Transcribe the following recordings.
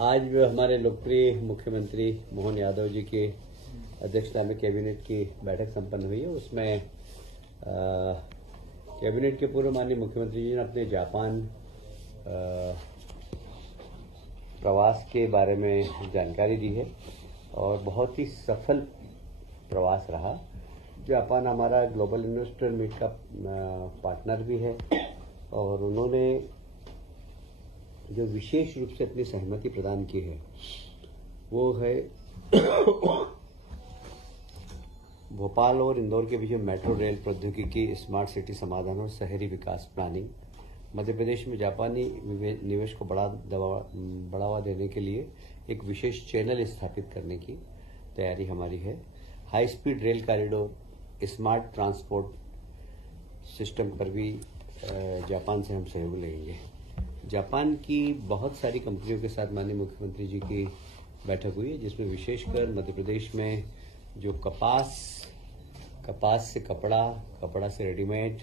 आज हमारे लोकप्रिय मुख्यमंत्री मोहन यादव जी की अध्यक्षता में कैबिनेट की बैठक संपन्न हुई है। उसमें कैबिनेट के पूर्व माननीय मुख्यमंत्री जी ने अपने जापान प्रवास के बारे में जानकारी दी है और बहुत ही सफल प्रवास रहा। जापान हमारा ग्लोबल इन्वेस्टर मीट का पार्टनर भी है और उन्होंने जो विशेष रूप से अपनी सहमति प्रदान की है वो है भोपाल और इंदौर के बीच मेट्रो रेल प्रौद्योगिकी, स्मार्ट सिटी समाधान और शहरी विकास प्लानिंग। मध्य प्रदेश में जापानी निवेश को बढ़ावा देने के लिए एक विशेष चैनल स्थापित करने की तैयारी हमारी है। High speed rail corridor, smart transport system पर भी जापान से हम सहयोग लेंगे। जापान की बहुत सारी कंपनियों के साथ माननीय मुख्यमंत्री जी की बैठक हुई है, जिसमें विशेषकर मध्य प्रदेश में जो कपास से कपड़ा, कपड़ा से रेडीमेड,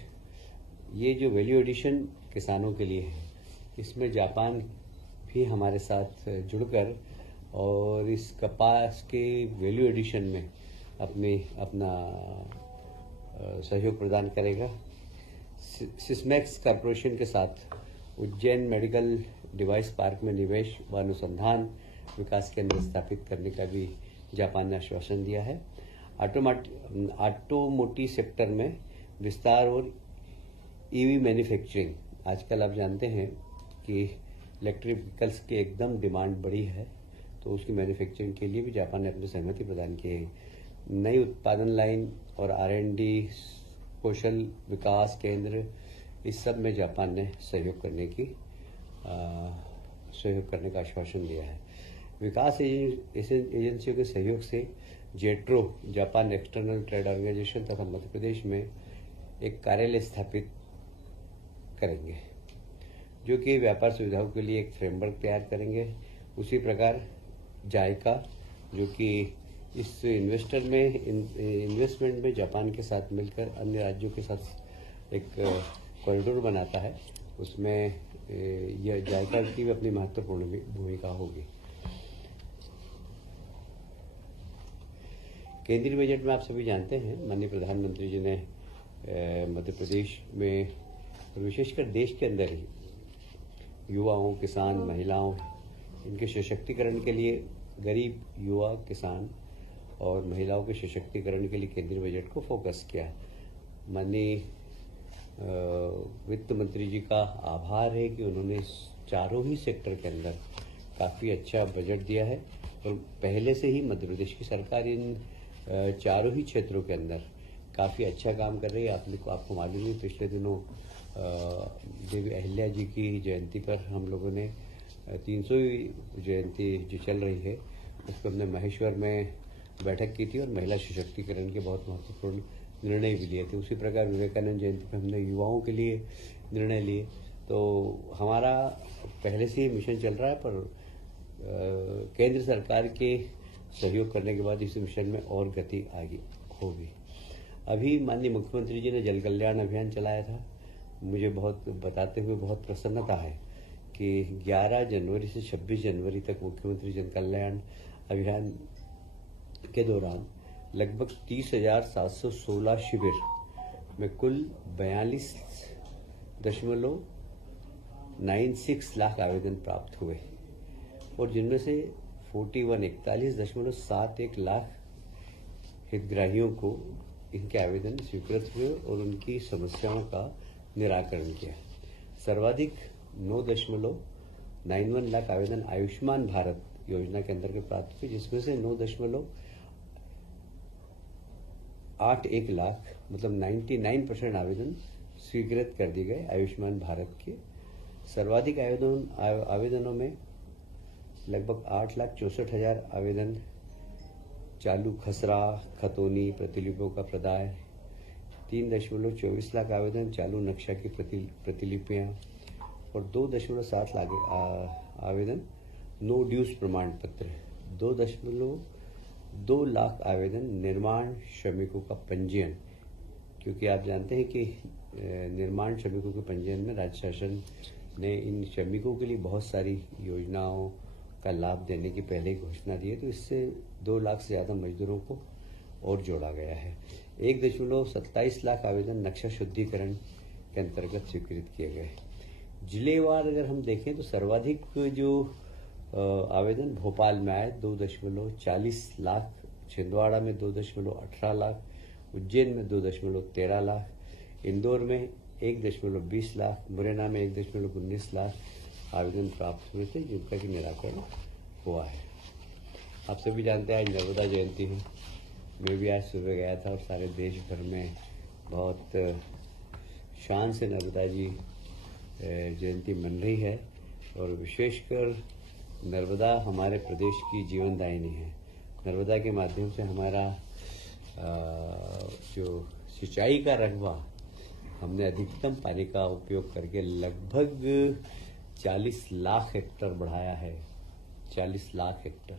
ये जो वैल्यू एडिशन किसानों के लिए है, इसमें जापान भी हमारे साथ जुड़कर और इस कपास के वैल्यू एडिशन में अपना सहयोग प्रदान करेगा। सिस्मैक्स कॉरपोरेशन के साथ उज्जैन मेडिकल डिवाइस पार्क में निवेश व अनुसंधान विकास केंद्र स्थापित करने का भी जापान ने आश्वासन दिया है। ऑटोमोटिव सेक्टर में विस्तार और ईवी मैन्युफैक्चरिंग, आजकल आप जानते हैं कि इलेक्ट्रिक व्हीकल्स की एकदम डिमांड बढ़ी है, तो उसकी मैन्युफैक्चरिंग के लिए भी जापान ने अपनी सहमति प्रदान की है। नई उत्पादन लाइन और R&D कौशल विकास केंद्र, इस सब में जापान ने सहयोग करने का आश्वासन दिया है। विकास एजेंसियों के सहयोग से JETRO, Japan external trade organisation तथा मध्य प्रदेश में एक कार्यालय स्थापित करेंगे, जो कि व्यापार सुविधाओं के लिए एक फ्रेमवर्क तैयार करेंगे। उसी प्रकार जायका, जो कि इस इन्वेस्टमेंट में जापान के साथ मिलकर अन्य राज्यों के साथ एक कॉरिडोर बनाता है, उसमें यह जायका की भी अपनी महत्वपूर्ण भूमिका होगी। केंद्रीय बजट में आप सभी जानते हैं माननीय प्रधानमंत्री जी ने मध्य प्रदेश में और विशेषकर देश के अंदर ही युवाओं, किसान, महिलाओं, इनके सशक्तिकरण के लिए, गरीब युवा, किसान और महिलाओं के सशक्तिकरण के लिए केंद्रीय बजट को फोकस किया। माननीय वित्त मंत्री जी का आभार है कि उन्होंने चारों ही सेक्टर के अंदर काफ़ी अच्छा बजट दिया है और पहले से ही मध्य प्रदेश की सरकार इन चारों ही क्षेत्रों के अंदर काफ़ी अच्छा काम कर रही है। आपको मालूम है, पिछले दिनों देवी अहिल्या जी की जयंती पर हम लोगों ने 300वीं जयंती जो चल रही है उसको हमने महेश्वर में बैठक की थी और महिला सशक्तिकरण के बहुत महत्वपूर्ण निर्णय भी लिए थे। उसी प्रकार विवेकानंद जयंती पर हमने युवाओं के लिए निर्णय लिए। तो हमारा पहले से ही मिशन चल रहा है, पर केंद्र सरकार के सहयोग करने के बाद इस मिशन में और गति आगे होगी। अभी माननीय मुख्यमंत्री जी ने जल कल्याण अभियान चलाया था। मुझे बताते हुए बहुत प्रसन्नता है कि 11 जनवरी से 26 जनवरी तक मुख्यमंत्री जन कल्याण अभियान के दौरान लगभग 30,716 शिविर में कुल 42.96 लाख आवेदन प्राप्त हुए और जिनमें से 41.71 लाख हितग्राहियों को इनके आवेदन स्वीकृत हुए और उनकी समस्याओं का निराकरण किया। सर्वाधिक 9.91 लाख आवेदन आयुष्मान भारत योजना के अंतर्गत प्राप्त हुए, जिसमें से 9.81 लाख मतलब 99% आवेदन स्वीकृत कर दिए गए आयुष्मान भारत के। सर्वाधिक आवेदनों में लगभग 8,64,000 आवेदन चालू खसरा, खतौनी प्रतिलिपियों का प्रदाय, 3.24 लाख आवेदन चालू नक्शा की प्रतिलिपियां और 2.7 लाख आवेदन नो ड्यूज प्रमाण पत्र, 2.2 लाख आवेदन निर्माण श्रमिकों का पंजीयन, क्योंकि आप जानते हैं कि निर्माण श्रमिकों के पंजीयन में राज्य शासन ने इन श्रमिकों के लिए बहुत सारी योजनाओं का लाभ देने की पहले ही घोषणा दी है। तो इससे 2 लाख से ज़्यादा मजदूरों को और जोड़ा गया है। 1.27 लाख आवेदन नक्शा शुद्धिकरण के अंतर्गत स्वीकृत किए गए। जिलेवार अगर हम देखें तो सर्वाधिक जो आवेदन भोपाल में आए 2.40 लाख, छिंदवाड़ा में 2.18 लाख, उज्जैन में 2.13 लाख, इंदौर में 1.20 लाख, मुरैना में 1.19 लाख आवेदन प्राप्त हुए थे, जिनका कि निराकरण हुआ है। आप सभी जानते हैं आज नर्मदा जयंती है। मैं भी आज सुबह गया था और सारे देश भर में बहुत शान से नर्मदा जी जयंती मन रही है। और विशेषकर नर्मदा हमारे प्रदेश की जीवनदायिनी है। नर्मदा के माध्यम से हमारा जो सिंचाई का रकबा, हमने अधिकतम पानी का उपयोग करके लगभग 40 लाख हेक्टर बढ़ाया है। 40 लाख हेक्टर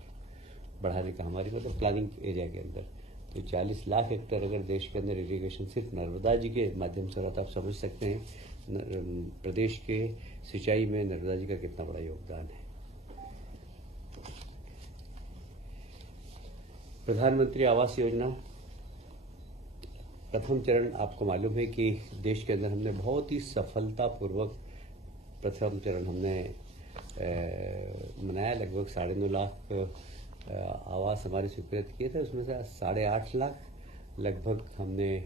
बढ़ाने का हमारी मतलब प्लानिंग एरिया के अंदर। तो 40 लाख हेक्टर अगर देश के अंदर इरिगेशन सिर्फ नर्मदा जी के माध्यम से होता, आप समझ सकते हैं प्रदेश के सिंचाई में नर्मदा जी का कितना बड़ा योगदान है। प्रधानमंत्री आवास योजना प्रथम चरण, आपको मालूम है कि देश के अंदर हमने बहुत ही सफलतापूर्वक प्रथम चरण हमने मनाया। लगभग 9.5 लाख आवास हमारे स्वीकृत किए थे। उसमें से 8.5 लाख लगभग हमने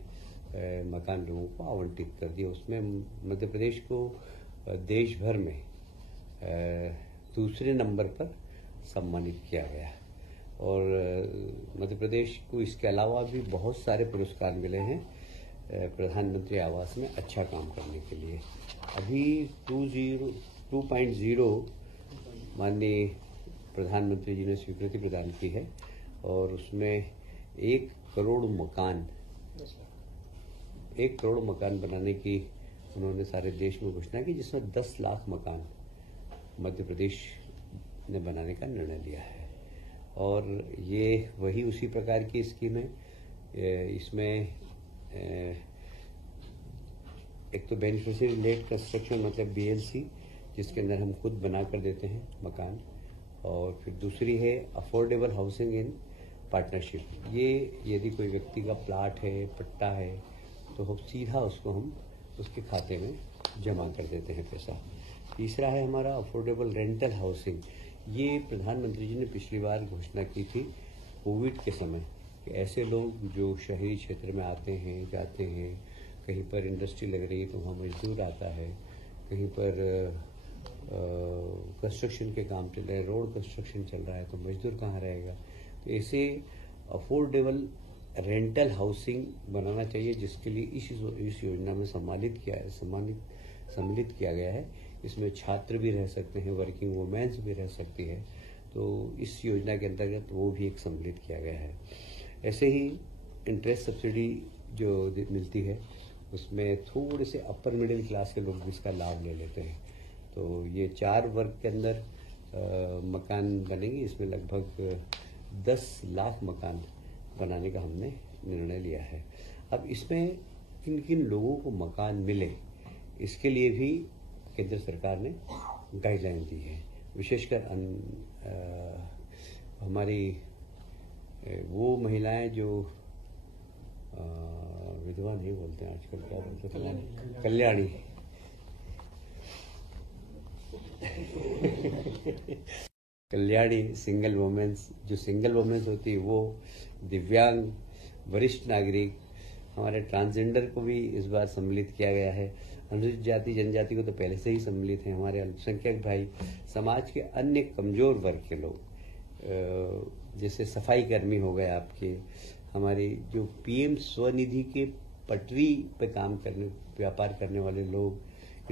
मकान लोगों को आवंटित कर दिए। उसमें मध्य प्रदेश को देश भर में दूसरे नंबर पर सम्मानित किया गया। और मध्य प्रदेश को इसके अलावा भी बहुत सारे पुरस्कार मिले हैं प्रधानमंत्री आवास में अच्छा काम करने के लिए। अभी 2.0 माननीय प्रधानमंत्री जी ने स्वीकृति प्रदान की है और उसमें 1 करोड़ मकान बनाने की उन्होंने सारे देश में घोषणा की, जिसमें 10 लाख मकान मध्य प्रदेश ने बनाने का निर्णय लिया है। और ये वही उसी प्रकार की स्कीम है। इसमें एक तो बेनिफिशियरी लेड कंस्ट्रक्शन मतलब BLC, जिसके अंदर हम खुद बना कर देते हैं मकान, और फिर दूसरी है अफोर्डेबल हाउसिंग इन पार्टनरशिप। ये यदि कोई व्यक्ति का प्लाट है, पट्टा है, तो हम सीधा उसको हम उसके खाते में जमा कर देते हैं पैसा। तीसरा है हमारा अफोर्डेबल रेंटल हाउसिंग। ये प्रधानमंत्री जी ने पिछली बार घोषणा की थी कोविड के समय कि ऐसे लोग जो शहरी क्षेत्र में आते हैं, जाते हैं, कहीं पर इंडस्ट्री लग रही है तो वहाँ मजदूर आता है, कहीं पर कंस्ट्रक्शन के काम चल रहे हैं, रोड कंस्ट्रक्शन चल रहा है, तो मजदूर कहाँ रहेगा। तो ऐसे अफोर्डेबल रेंटल हाउसिंग बनाना चाहिए, जिसके लिए इस योजना में सम्मिलित किया गया है। इसमें छात्र भी रह सकते हैं, वर्किंग वुमेन्स भी रह सकती है, तो इस योजना के अंतर्गत वो भी एक सम्मिलित किया गया है। ऐसे ही इंटरेस्ट सब्सिडी जो मिलती है उसमें थोड़े से अपर मिडिल क्लास के लोग भी इसका लाभ ले लेते हैं। तो ये 4 वर्ग के अंदर मकान बनेंगे। इसमें लगभग 10 लाख मकान बनाने का हमने निर्णय लिया है। अब इसमें किन किन लोगों को मकान मिले, इसके लिए भी केंद्र सरकार ने गाइडलाइन दी है। विशेषकर हमारी वो महिलाएं जो विधवा नहीं बोलते हैं आजकल, क्या बोलते हैं, कल्याणी कल्याणी सिंगल वुमेन्स, जो सिंगल वुमेन्स होती है वो, दिव्यांग, वरिष्ठ नागरिक, हमारे ट्रांसजेंडर को भी इस बार सम्मिलित किया गया है। अनुसूचित जाति जनजाति को तो पहले से ही सम्मिलित हैं। हमारे अल्पसंख्यक भाई, समाज के अन्य कमजोर वर्ग के लोग, जैसे सफाई कर्मी हो गए आपके, हमारे जो PM स्वनिधि के पटरी पे काम करने, व्यापार करने वाले लोग,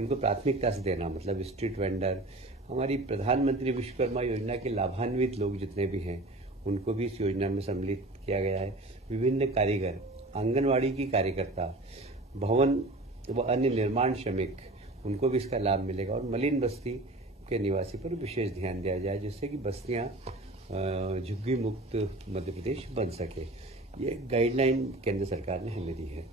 इनको प्राथमिकता से देना, मतलब स्ट्रीट वेंडर, हमारी प्रधानमंत्री विश्वकर्मा योजना के लाभान्वित लोग जितने भी हैं उनको भी इस योजना में सम्मिलित किया गया है। विभिन्न कारीगर, आंगनवाड़ी की कार्यकर्ता, भवन व अन्य निर्माण श्रमिक, उनको भी इसका लाभ मिलेगा। और मलिन बस्ती के निवासी पर विशेष ध्यान दिया जाए, जिससे कि बस्तियां झुग्गी मुक्त मध्य प्रदेश बन सके। ये गाइडलाइन केंद्र सरकार ने हमें दी है।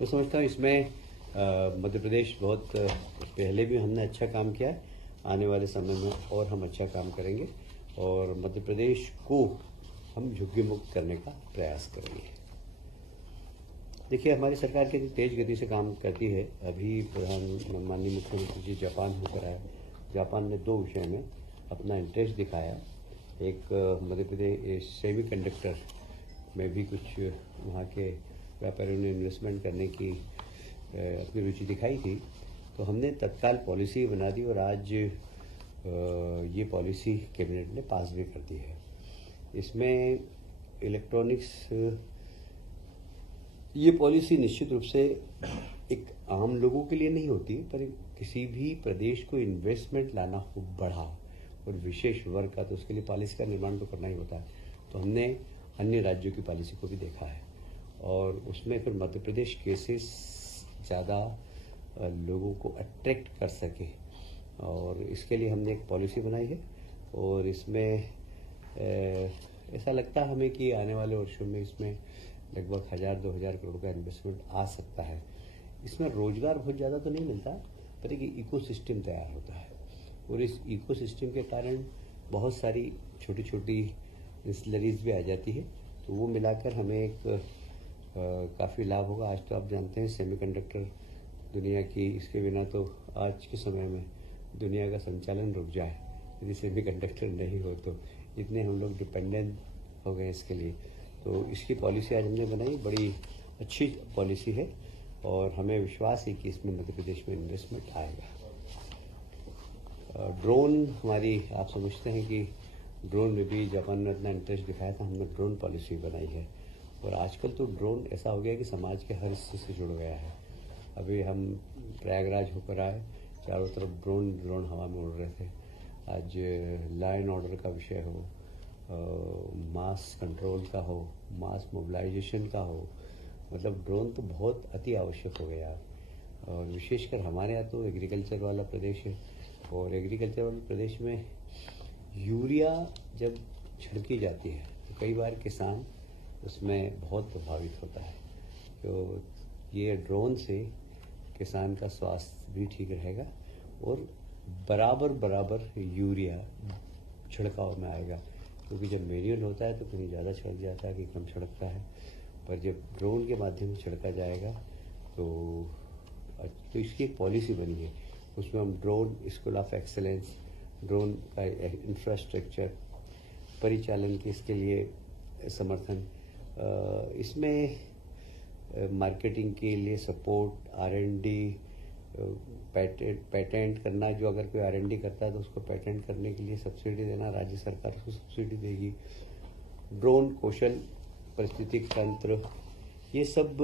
मैं समझता हूँ इसमें मध्य प्रदेश बहुत पहले भी हमने अच्छा काम किया है, आने वाले समय में और हम अच्छा काम करेंगे और मध्य प्रदेश को हम झुग्गी मुक्त करने का प्रयास करेंगे। देखिए, हमारी सरकार कितनी तेज गति से काम करती है। अभी माननीय मुख्यमंत्री जी जापान होकर आए। जापान ने 2 विषय में अपना इंटरेस्ट दिखाया। एक मध्य प्रदेश सेमीकंडक्टर में भी कुछ वहाँ के व्यापारियों ने इन्वेस्टमेंट करने की अपनी रुचि दिखाई थी, तो हमने तत्काल पॉलिसी बना दी और आज ये पॉलिसी कैबिनेट ने पास भी कर दी है। इसमें इलेक्ट्रॉनिक्स, ये पॉलिसी निश्चित रूप से एक आम लोगों के लिए नहीं होती, पर किसी भी प्रदेश को इन्वेस्टमेंट लाना हो बड़ा और विशेष वर्ग का, तो उसके लिए पॉलिसी का निर्माण तो करना ही होता है। तो हमने अन्य राज्यों की पॉलिसी को भी देखा है और उसमें फिर मध्य प्रदेश कैसे ज़्यादा लोगों को अट्रैक्ट कर सके, और इसके लिए हमने एक पॉलिसी बनाई है। और इसमें ऐसा लगता है हमें कि आने वाले वर्षों में इसमें लगभग 1000-2000 करोड़ का इन्वेस्टमेंट आ सकता है। इसमें रोजगार बहुत ज़्यादा तो नहीं मिलता, पर एक इकोसिस्टम तैयार होता है और इस इकोसिस्टम के कारण बहुत सारी छोटी छोटी इंस्लरीज भी आ जाती है, तो वो मिलाकर हमें एक काफ़ी लाभ होगा। आज तो आप जानते हैं सेमीकंडक्टर दुनिया की, इसके बिना तो आज के समय में दुनिया का संचालन रुक जाए यदि सेमीकंडक्टर नहीं हो, तो इतने हम लोग डिपेंडेंट हो गए इसके लिए। तो इसकी पॉलिसी आज हमने बनाई, बड़ी अच्छी पॉलिसी है और हमें विश्वास है कि इसमें मध्य प्रदेश में इन्वेस्टमेंट आएगा। ड्रोन हमारी, आप समझते हैं कि ड्रोन में भी जापान ने इतना इंटरेस्ट दिखाया था, हमने ड्रोन पॉलिसी बनाई है और आजकल तो ड्रोन ऐसा हो गया कि समाज के हर हिस्से से जुड़ गया है। अभी हम प्रयागराज होकर आए, चारों तरफ ड्रोन हवा में उड़ रहे थे। आज लॉ एंड ऑर्डर का विषय हो, मास कंट्रोल का हो, मास मोबिलाइजेशन का हो, मतलब ड्रोन तो बहुत अति आवश्यक हो गया। और विशेषकर हमारे यहाँ तो एग्रीकल्चर वाला प्रदेश है और एग्रीकल्चर वाले प्रदेश में यूरिया जब छिड़की जाती है तो कई बार किसान उसमें बहुत प्रभावित होता है। तो ये ड्रोन से किसान का स्वास्थ्य भी ठीक रहेगा और बराबर यूरिया छिड़काव में आएगा, क्योंकि जब मैन्युअल होता है तो कहीं ज़्यादा छिड़क जाता है, कि कम छिड़कता है, पर जब ड्रोन के माध्यम से छिड़का जाएगा तो इसकी एक पॉलिसी बनी है। उसमें हम drone school of excellence, drone का इंफ्रास्ट्रक्चर, परिचालन के इसके लिए समर्थन, इसमें मार्केटिंग के लिए सपोर्ट, R&D, पेटेंट करना, जो अगर कोई R&D करता है तो उसको पेटेंट करने के लिए सब्सिडी देना, राज्य सरकार उसको सब्सिडी देगी। ड्रोन कौशल पारिस्थितिक तंत्र, ये सब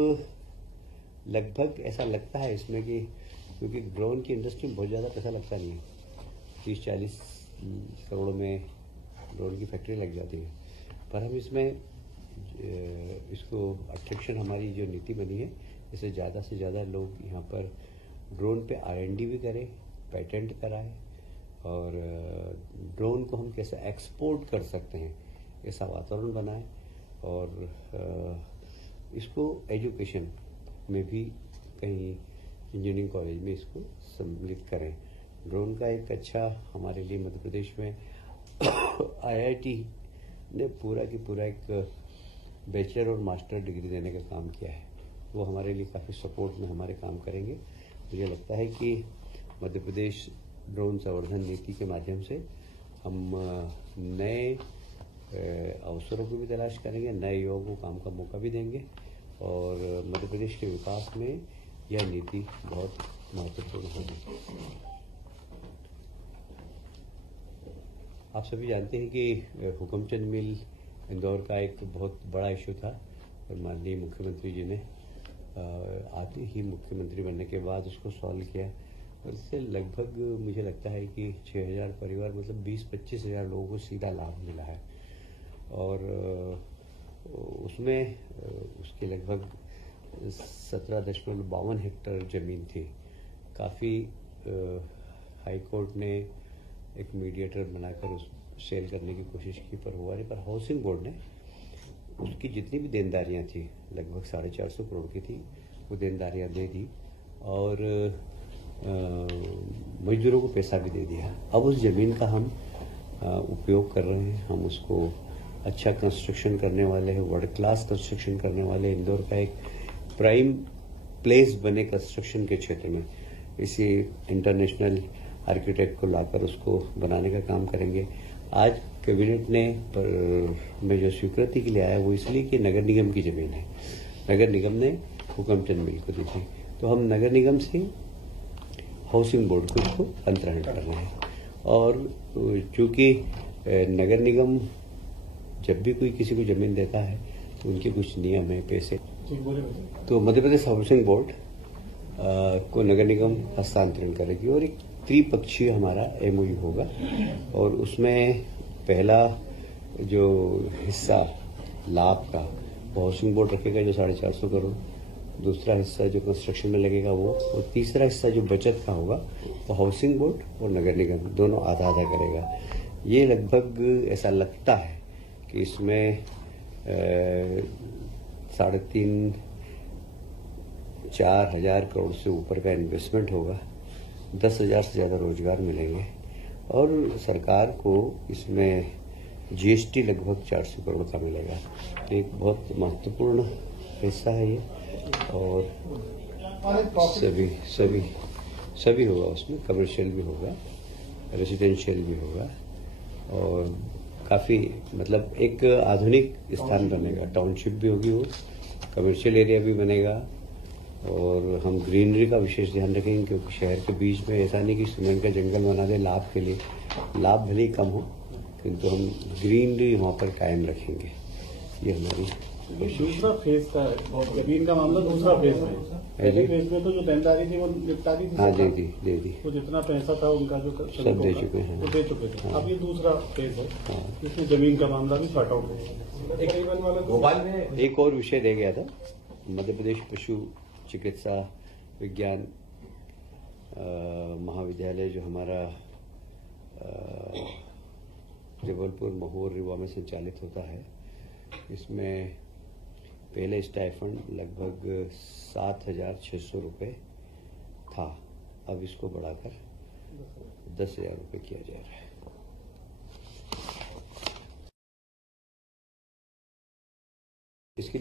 लगभग ऐसा लगता है इसमें कि, क्योंकि ड्रोन की इंडस्ट्री में बहुत ज़्यादा पैसा लगता नहीं है, 30-40 करोड़ में ड्रोन की फैक्ट्री लग जाती है, पर हम इसमें इसको अट्रैक्शन, हमारी जो नीति बनी है, इससे ज़्यादा से ज़्यादा लोग यहाँ पर ड्रोन पे R&D भी करें, पेटेंट कराएं और ड्रोन को हम कैसे एक्सपोर्ट कर सकते हैं ऐसा वातावरण बनाएं और इसको एजुकेशन में भी कहीं इंजीनियरिंग कॉलेज में इसको सम्मिलित करें। ड्रोन का एक अच्छा हमारे लिए मध्य प्रदेश में IIT ने पूरा की पूरा एक बैचलर और मास्टर डिग्री देने का काम किया है, वो हमारे लिए काफ़ी सपोर्ट में हमारे काम करेंगे। मुझे लगता है कि मध्य प्रदेश ड्रोन संवर्धन नीति के माध्यम से हम नए अवसरों को भी तलाश करेंगे, नए युवाओं को काम का मौका भी देंगे और मध्य प्रदेश के विकास में यह नीति बहुत महत्वपूर्ण होगी। आप सभी जानते हैं कि हुकमचंद मिल इंदौर का एक बहुत बड़ा इशू था और माननीय मुख्यमंत्री जी ने आते ही मुख्यमंत्री बनने के बाद उसको सॉल्व किया और इससे लगभग मुझे लगता है कि 6000 परिवार, मतलब 20-25 हज़ार लोगों को सीधा लाभ मिला है और उसमें उसके लगभग 17.52 हेक्टेयर ज़मीन थी। काफ़ी हाई कोर्ट ने एक मीडिएटर बनाकर उस सेल करने की कोशिश की, पर हुआ नहीं। पर हाउसिंग बोर्ड ने उसकी जितनी भी देनदारियां थी, लगभग 450 करोड़ की थी, वो देनदारियां दे दी और मजदूरों को पैसा भी दे दिया। अब उस ज़मीन का हम उपयोग कर रहे हैं। हम उसको अच्छा कंस्ट्रक्शन करने वाले हैं, वर्ल्ड क्लास कंस्ट्रक्शन करने वाले हैं। इंदौर का एक प्राइम प्लेस बने कंस्ट्रक्शन के क्षेत्र में इसी इंटरनेशनल आर्किटेक्ट को लाकर उसको बनाने का काम करेंगे। आज कैबिनेट ने में जो स्वीकृति के लिए आया वो इसलिए कि नगर निगम की जमीन है। नगर निगम ने हुक्मचंद मिल को दी थी, तो हम नगर निगम से हाउसिंग बोर्ड को इसको अंतरण कर रहे हैं। और चूंकि नगर निगम जब भी कोई किसी को जमीन देता है तो उनके कुछ नियम है, पैसे। तो मध्य प्रदेश हाउसिंग बोर्ड को नगर निगम हस्तांतरण करेगी और एक त्रिपक्षीय हमारा MOU होगा। और उसमें पहला जो हिस्सा लाभ का वो हाउसिंग बोर्ड रखेगा जो 450 करोड़, दूसरा हिस्सा जो कंस्ट्रक्शन में लगेगा वो, और तीसरा हिस्सा जो बचत का होगा वो हाउसिंग बोर्ड और नगर निगम दोनों आधा आधा करेगा। ये लगभग ऐसा लगता है कि इसमें 3,500-4 हजार करोड़ से ऊपर का इन्वेस्टमेंट होगा। 10,000 से ज़्यादा रोजगार मिलेंगे और सरकार को इसमें GST लगभग 400 करोड़ का मिलेगा। तो एक बहुत महत्वपूर्ण हिस्सा है ये। और सभी होगा उसमें, कमर्शियल भी होगा, रेजिडेंशियल भी होगा और काफ़ी मतलब एक आधुनिक स्थान बनेगा। टाउनशिप भी होगी, वो कमर्शियल एरिया भी बनेगा। और हम ग्रीनरी का विशेष ध्यान रखेंगे क्योंकि शहर के बीच में ऐसा नहीं कि सीमेंट का जंगल बना दे लाभ के लिए। लाभ भले ही कम हो किंतु हम ग्रीनरी वहाँ पर कायम रखेंगे। ये हमारी दूसरा फेज का जमीन का मामला दूसरा फेज है। पहले फेज में तो जो देनदारी थी वो निपटा दी थी। हाँ, दे दी। तो जितना पैसा था उनका जो सब दे चुके हैं, वो दे चुके थे। अब ये दूसरा फेज है, इसमें जमीन का मामला भी सॉर्ट आउट होगा। एक और विषय रह गया था, मध्य प्रदेश पशु चिकित्सा विज्ञान महाविद्यालय जो हमारा जबलपुर, महोर, रीवा में संचालित होता है। इसमें पहले स्टाइफंड लगभग 7,600 रुपये था, अब इसको बढ़ाकर 10,000 रुपये किया जा रहा है। इसके लिए